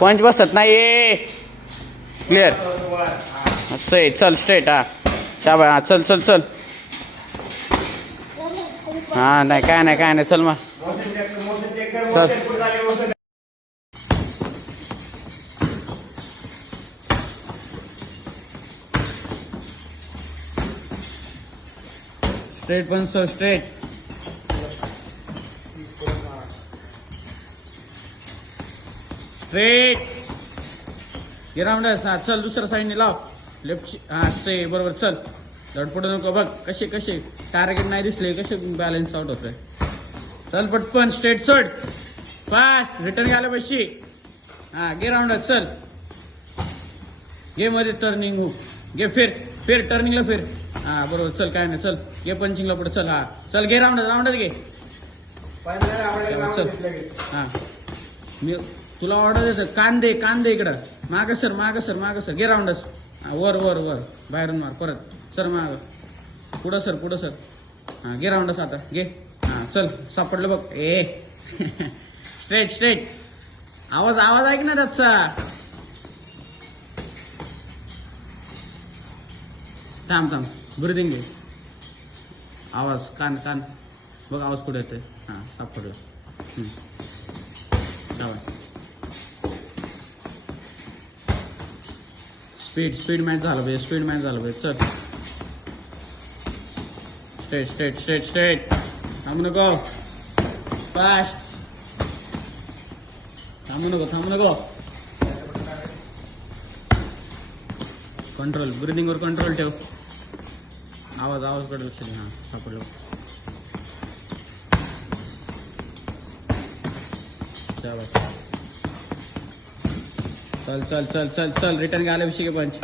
पंच बसत नाही. क्लिअर असं आहे. चल स्ट्रेट. हा त्या हा चल चल चल. हा नाही काय नाही चल मग चल. स्ट्रेट पण सर स्ट्रेट. Straight ground. हा चल दुसऱ्या साईडने लाव. लेफ्ट. हा से बरोबर. चल धडपडू नको. बघ कसे कसे टार्गेट नाही दिसले कसे बॅलन्स आउट होतोय. चल पटपन स्ट्रेट सोड. फास्ट रिटर्न घ्यायला पाहिजे. हा गिराउंड. चल घे मध्ये टर्निंग हुक. घे फिर टर्निंगला फिर. हा बरोबर. चल काय नाही. चल घे पंचिंगला पुढे. चल. हा चल घे राऊंडच घे. चल. हा मी तुला ऑर्डर देतो. कांदे इकडं. माग सर घे राऊंडच. वर बाहेरून मार परत. सर माग पुढं सर. हा घे राऊंडच आता घे. हा चल सापडलं बघ. स्ट्रेट. आवाज ऐक ना त्याचा. थांब ब्रिदिंग घे. आवाज कान बघ आवाज कुठे येतोय. हा सापडलं. स्पीड मॅच झालं पाहिजे. चल स्ट्रेट. थांबू नको. फास्ट. थांबू नको. कंट्रोल. ब्रिदिंगवर कंट्रोल ठेव. आवाज कडे लक्ष दे. हा सापडलं. चल रिटर्न घ्यायला विषय पंच.